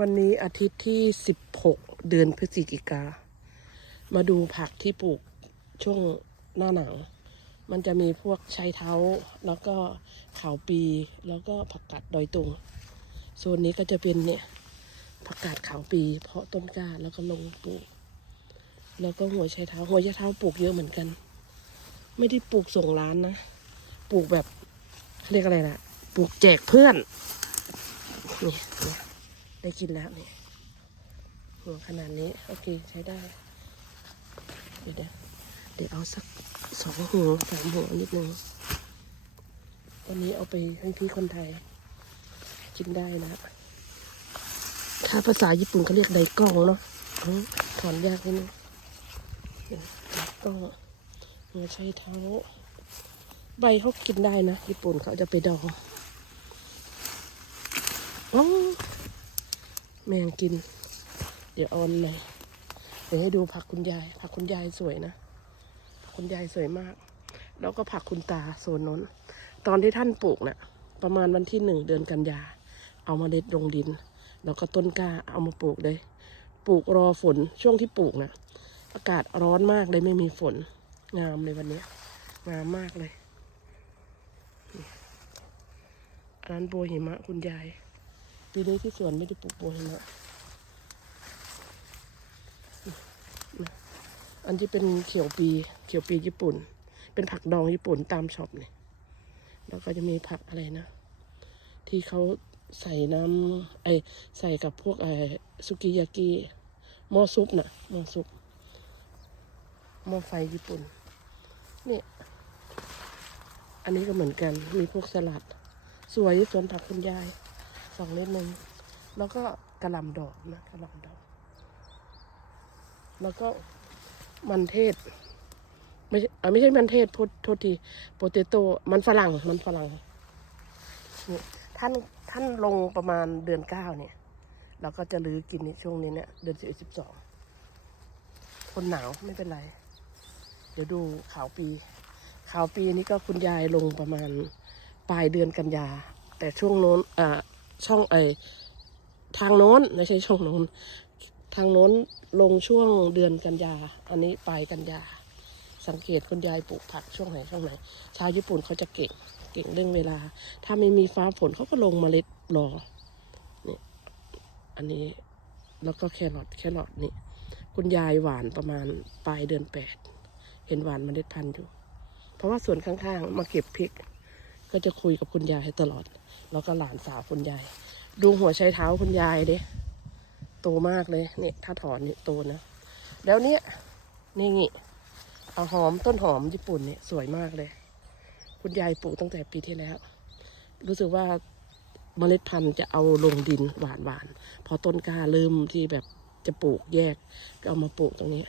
วันนี้อาทิตย์ที่ 16 เดือนพฤศจิกา มาดูผักที่ปลูกช่วงหน้าหนาว มันจะมีพวกชายเท้า แล้วก็ขาวปี แล้วก็ผักกาดดอยตุง โซนนี้ก็จะเป็นเนี่ยผักกาดขาวปี เพาะต้นกล้าแล้วก็ลงปลูก แล้วก็หัวชายเท้า หัวชายเท้าปลูกเยอะเหมือนกัน ไม่ได้ปลูกส่งร้านนะ ปลูกแบบเขาเรียกอะไรนะปลูกแจกเพื่อน นี่ ได้กินแล้วนี่หัวขนาดนี้ โอเคใช้ได้ เดี๋ยวเดี๋ยวเอาสักสองหัวสามหัวนิดนึงตอนนี้เอาไปให้พี่คนไทย กินได้นะ ถ้าภาษาญี่ปุ่นเขาเรียกไดกล้องเนาะถอนยากนิดนึงไดกล้องหัวไชเท้า ใบเขากินได้นะ ญี่ปุ่นเขาจะไปดองอ๋อ แมงกิน เดี๋ยวออนเลยเดี๋ยวให้ดูผักคุณยาย ผักคุณยายสวยนะผักคุณยายสวยมาก แล้วก็ผักคุณตาโซนน้น ตอนที่ท่านปลูกนะ่ะ ประมาณวันที่หนึ่งเดือนกันยา เอามาเด็ดลงดิน แล้วก็ต้นกล้าเอามาปลูกเลย ปลูกรอฝนช่วงที่ปลูกนะอากาศร้อนมากเลยไม่มีฝน งามเลยวันนี้ งามมากเลยร้านโบหิมะคุณยาย ปีนี้ที่สวนไม่ได้ปลูกโบวหิมะนะอันที่เป็นเขียวปี เขียวปีญี่ปุ่น เป็นผักดองญี่ปุ่นตามช็อปเนี่ย แล้วก็จะมีผักอะไรนะ ที่เขาใส่น้ำไอใส่กับพวกไอสุกิยากิหม้อซุปน่ะหม้อซุปหม้อไฟญี่ปุ่น เนี่ย อันนี้ก็เหมือนกัน มีพวกสลัด สวยสวนผักคุณยาย สองเล่มหนึ่งแล้วก็กระลำดอกนะกระลำดอก แล้วก็มันเทศ ไม่ใช่ไม่ใช่มันเทศโทษทีโปเตโต้มันฝรั่งมันฝรั่งนี่ท่านท่านลงประมาณเดือนเก้าเนี่ยเราก็จะลื้อกินในช่วงนี้เนี่ยเดือนสิบเอ็ดสิบสองคนหนาวไม่เป็นไร เดี๋ยวดูข่าวปีข่าวปีนี้ก็คุณยายลงประมาณปลายเดือนกันยา แต่ช่วงโน้นอ่อ ช่องไอทางโน้นไม่ใช่ช่องโน้น ทางโน้นลงช่วงเดือนกันยา อันนี้ปลายกันยา สังเกตคุณยายปลูกผักช่วงไหนช่วงไหน ชาวญี่ปุ่นเขาจะเก่ง เก่งเรื่องเวลา ถ้าไม่มีฟ้าฝนเขาก็ลงเมล็ดรอนี่อันนี้แล้วก็แครอทแครอทนี่ คุณยายหวานประมาณปลายเดือนแปด เห็นหวานเมล็ดพันธุ์อยู่ เพราะว่าส่วนข้างๆ มาเก็บพริก ก็จะคุยกับคุณยายให้ตลอด แล้วก็หลานสาวคุณยาย ดูหัวใช้เท้าคุณยายดิโตมากเลยเนี่ยถ้าถอนเนี่ยโตนะ แล้วเนี่ยนี่งี้เอาหอมต้นหอมญี่ปุ่นเนี่ยสวยมากเลย คุณยายปลูกตั้งแต่ปีที่แล้ว รู้สึกว่าเมล็ดพันธุ์จะเอาลงดินหวานหวานพอต้นกล้าเริ่มที่แบบจะปลูกแยกก็เอามาปลูกตรงนี้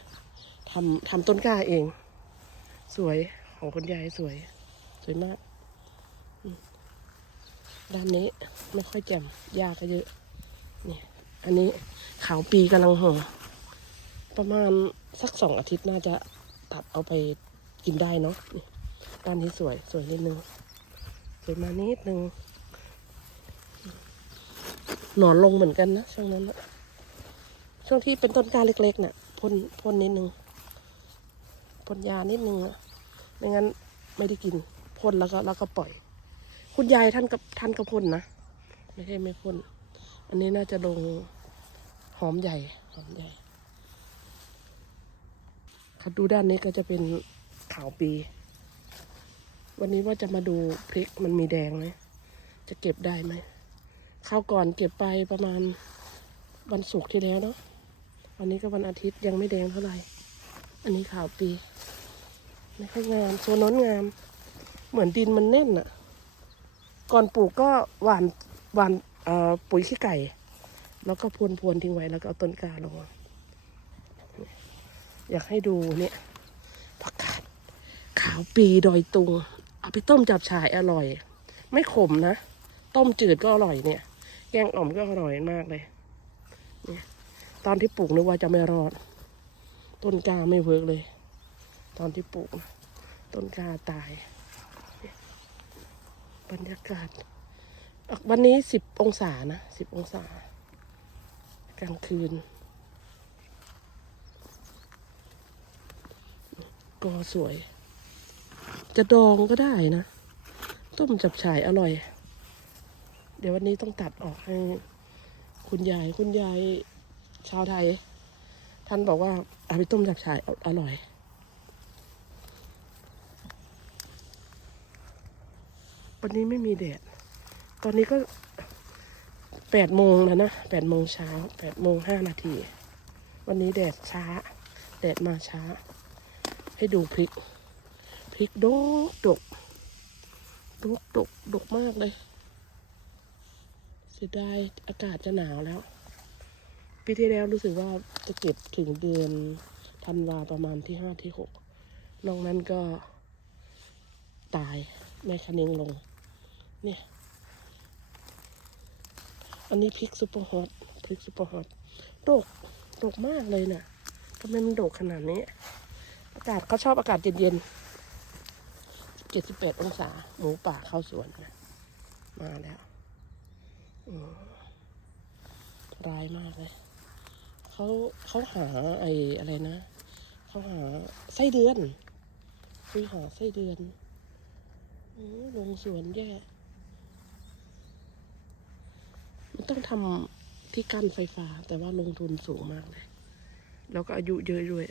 ทำทำต้นกล้าเอง สวยของคุณยายสวย สวยมาก ด้านนี้ไม่ค่อยแจ่มหญ้าก็เยอะนี่อันนี้ขาวปีกำลังห่อประมาณสักสองอาทิตย์น่าจะตัดเอาไปกินได้เนาะนด้านนี้สวยสวยนิดนึงสวยมานิดนึงหนอนลงเหมือนกันนะช่วงนั้นนะช่วงที่เป็นต้นกล้าเล็กๆน่ะพ่นพ่นนิดนึงพ่นยานิดนึงอะไม่งั้นไม่ได้กินพ่นแล้วก็แล้วก็ปล่อย คุณยายท่านกับท่านก็พ่นนะ ไม่ใช่ไม่พ่น อันนี้น่าจะลงหอมใหญ่ หอมใหญ่คัดดูด้านนี้ก็จะเป็นขาวปี วันนี้ว่าจะมาดูพริกมันมีแดงไหมจะเก็บได้ไหมข้าวก่อนเก็บไปประมาณวันศุกร์ที่แล้วเนาะวันนี้ก็วันอาทิตย์ยังไม่แดงเท่าไหร่ อันนี้ขาวปี ไม่ค่อยงามโซนโน้นงาม เหมือนดินมันแน่นอะ ก่อนปลูกก็หว่านหว่านปุ๋ยขี้ไก่ แล้วก็พรวนพรวนทิ้งไว้แล้วก็เอาต้นกาลง อยากให้ดูเนี่ยผักกาดขาวปีดอยตุง เอาไปต้มจับฉายอร่อย ไม่ขมนะ ต้มจืดก็อร่อยเนี่ย แกงอ่อมก็อร่อยมากเลยเนี่ยตอนที่ปลูกนึกว่าจะไม่รอด ต้นกาไม่เวิร์กเลย ตอนที่ปลูก ต้นกาตาย บรรยากาศ วันนี้สิบองศานะสิบองศา กลางคืนก็สวย จะดองก็ได้นะ ต้มจับฉ่ายอร่อย เดี๋ยววันนี้ต้องตัดออกให้ คุณยายคุณยายชาวไทย ท่านบอกว่าเอาไปต้มจับฉ่ายอร่อย วันนี้ไม่มีแดด ตอนนี้ก็แปดโมงแล้วนะแปดโมงเช้าแปดโมงห้านาที วันนี้แดดช้า แดดมาช้า ให้ดูพริก พริกดกดกดกดกดกมากเลย เสียดายอากาศจะหนาวแล้ว ปีที่แล้วรู้สึกว่าจะเก็บถึงเดือนธันวาประมาณที่ห้าที่หกนอกนั้นก็ตายแม่คะเนงลง เนี่ย อันนี้พริกซุปเปอร์ฮอตพริกซุปเปอร์ฮอตโดกดกมากเลยน่ะทำไมมันโดกขนาดนี้ อากาศเขาชอบอากาศเย็นๆเจ็ดสิบแปดองศา หมูป่าเข้าสวนนะมาแล้วร้ายมากเลยเขาเขาหาไอ้อะไรนะเขาหาไส้เดือนคุยหาไส้เดือนอลงสวนแย่ มัน ต้องทำที่กั้นไฟฟ้า แต่ว่าลงทุนสูงมากเลย แล้วก็อายุเยอะด้วย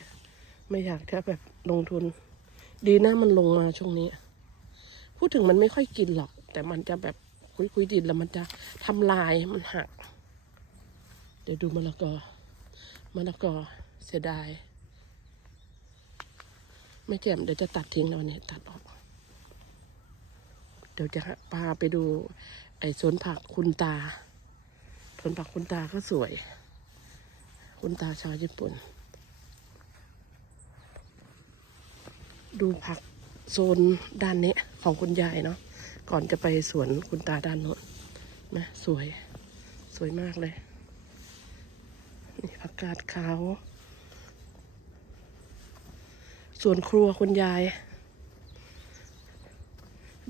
ไม่อยากจะแบบลงทุน ดีนะมันลงมาช่วงนี้ พูดถึงมันไม่ค่อยกินหรอก แต่มันจะแบบคุยคุยดินแล้วมันจะทำลายมันหัก เดี๋ยวดูมะละกอมะละกอเสียดาย ไม่แจ่มเดี๋ยวจะตัดทิ้งแล้ววันนี้ตัดออก เดี๋ยวจะพาไปดูไอ้สวนผักคุณตา สวนผักคุณตาก็สวย คุณตาชาวญี่ปุ่น ดูผักโซนด้านนี้ของคุณยายเนาะก่อนจะไปสวนคุณตาด้านโน้นนะสวยสวยมากเลย นี่ผักกาดขาวส่วนครัวคุณยาย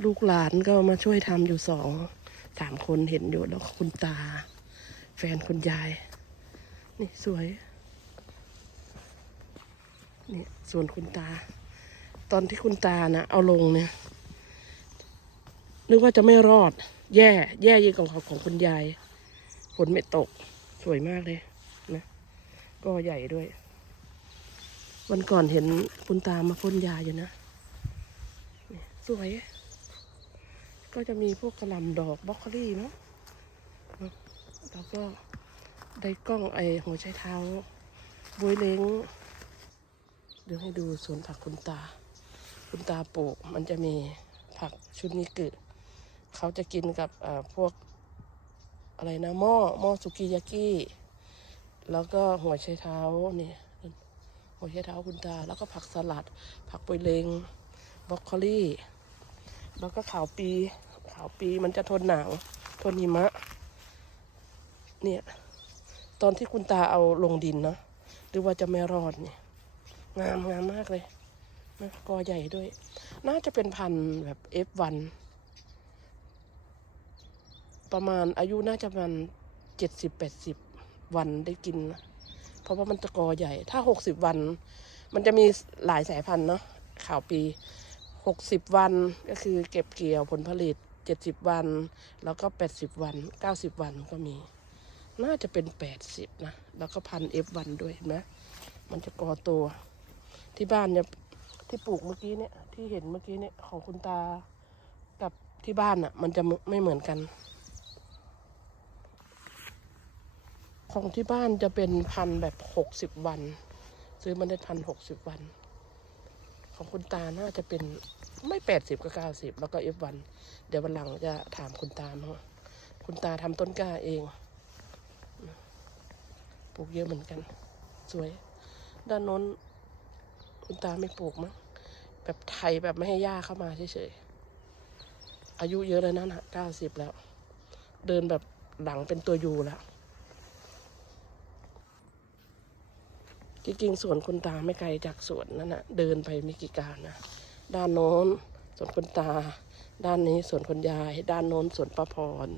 ลูกหลานก็มาช่วยทำอยู่สองสามคนเห็นอยู่แล้วคุณตา แฟนคุณยาย นี่สวย นี่ส่วนคุณตา ตอนที่คุณตานะเอาลงเนี่ย นึกว่าจะไม่รอด แย่ แย่ยิ่งกว่าของของคุณยายฝนไม่ตก สวยมากเลยนะ ก็ใหญ่ด้วย วันก่อนเห็นคุณตามาพ่นยาอยู่นะนี่สวย ก็จะมีพวกกระลำดอกบล็อกโคลี่มั้งนะ แล้วก็ได้กล้องไอหัวใช้เท้าบวยเล้งเดี๋ยวให้ดูสวนผักคุณตา คุณตาปลูกมันจะมีผักชุดนิกึเขาจะกินกับพวกอะไรนะหม้อหม้อสุกิยากิแล้วก็หัวไชเท้านี่หัวไชเท้าคุณตา แล้วก็ผักสลัด ผักปวยเลงบรอกโคลี่ แล้วก็ขาวปีขาวปีมันจะทนหนาวทนหิมะ เนี่ย ตอนที่คุณตาเอาลงดินเนาะหรือว่าจะไม่รอดเนี่ย งามงามมากเลยนะกอใหญ่ด้วย น่าจะเป็นพันธุ์แบบ F1 ประมาณอายุน่าจะประมาณเจ็ดสิบแปดสิบวันได้กินนะเพราะว่ามันจะกอใหญ่ ถ้าหกสิบวัน มันจะมีหลายสายพันธุ์เนาะข่าวปีหกสิบวันก็คือเก็บเกี่ยวผลผลิตเจ็ดสิบวัน แล้วก็แปดสิบวันเก้าสิบวันก็มี น่าจะเป็นแปดสิบนะ แล้วก็พันเอฟวันด้วยเห็นไหมมันจะกอตัว ที่บ้านเนี่ยที่ปลูกเมื่อกี้เนี่ย ที่เห็นเมื่อกี้เนี่ยของคุณตากับที่บ้านอะ่ะ มันจะไม่เหมือนกัน ของที่บ้านจะเป็นพันแบบหกสิบวัน ซื้อมันได้พันหกสิบวัน ของคุณตาน่าจะเป็นไม่แปดสิบก็เก้าสิบแล้วก็เอฟวัน เดี๋ยววันหลังจะถามคุณตาเนาะคุณตาทำต้นกล้าเอง ปลูกเยอะเหมือนกัน สวย ด้านโน้นคุณตาไม่ปลูกมั้งแบบไทยแบบไม่ให้ย่าเข้ามาเฉยๆ อายุเยอะแล้วนะเก้าสิบแล้ว เดินแบบหลังเป็นตัวยูแล้วจริงๆสวนคุณตาไม่ไกลจากสวนนั่นนะเดินไปไม่กี่ก้าวนะ ด้านโน้นสวนคุณตา ด้านนี้สวนคุณยาย ด้านโน้นสวนป้าพร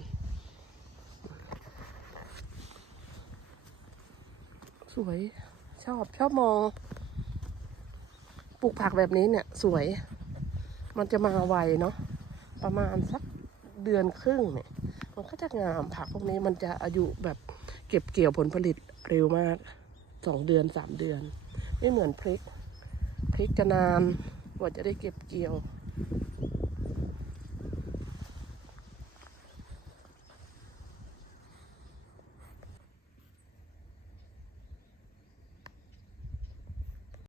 สวย ชอบชอบมองปลูกผักแบบนี้เนี่ย สวย มันจะมาไวเนาะประมาณสักเดือนครึ่งเนี่ย มันก็จะงามผักพวกนี้มันจะอายุแบบเก็บเกี่ยวผลผลิตเร็วมากสองเดือนสามเดือน ไม่เหมือนพริก พริกจะนานกว่าจะได้เก็บเกี่ยว